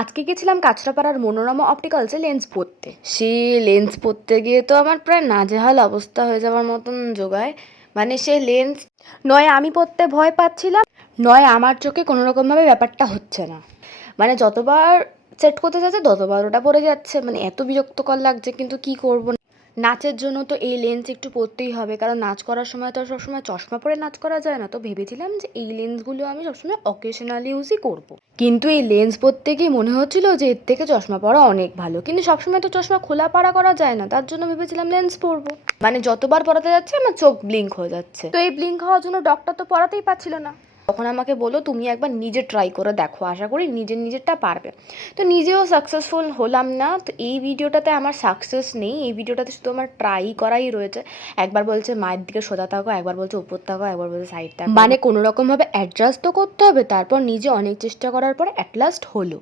আজকে গেছিলাম কাঁচরাপাড়ার মনোরমা অপটিক্যালসে লেন্স পরতে। সে লেন্স পরতে গিয়ে তো আমার প্রায় নাজেহাল অবস্থা হয়ে যাওয়ার মতন যোগায় মানে সে লেন্স নয় আমি পরতে ভয় পাচ্ছিলাম, নয় আমার চোখে কোনো রকমভাবে ব্যাপারটা হচ্ছে না। মানে যতবার সেট করতে যাচ্ছে ততবার ওটা পড়ে যাচ্ছে। মানে এত বিরক্তকর লাগছে, কিন্তু কি করব? নাচের জন্য তো এই লেন্স একটু পরতেই হবে। কারণ নাচ করার সময় তো আর সবসময় চশমা পরে নাচ করা যায় না। তো ভেবেছিলাম যে এই লেন্সগুলো আমি সবসময় অকেশনালি ইউজই করব। কিন্তু এই লেন্স পরতে গিয়ে মনে হচ্ছিল যে এর থেকে চশমা পরা অনেক ভালো। কিন্তু সবসময় তো চশমা খোলা পাড়া করা যায় না। তার জন্য ভেবেছিলাম লেন্স পরবো। মানে যতবার পরাতে যাচ্ছে আমার চোখ ব্লিঙ্ক হয়ে যাচ্ছে। তো এই ব্লিঙ্ক হওয়ার জন্য ডক্টর তো পড়াতেই পারছিল না। তখন আমাকে বলো তুমি একবার নিজে ট্রাই করে দেখো, আশা করি নিজের নিজেরটা পারবে। তো নিজেও সাকসেসফুল হলাম না। তো এই ভিডিওটাতে আমার সাকসেস নেই। এই ভিডিওটাতে শুধু আমার ট্রাই করাই রয়েছে। একবার বলছে, মায়ের দিকে সোজা থাকো একবার বলছে, উপর থাকো একবার বলছে সাইড থাকো মানে কোনো রকমভাবে অ্যাডজাস্ট তো করতে হবে, তারপর নিজে অনেক চেষ্টা করার পর অ্যাট লাস্ট হলো।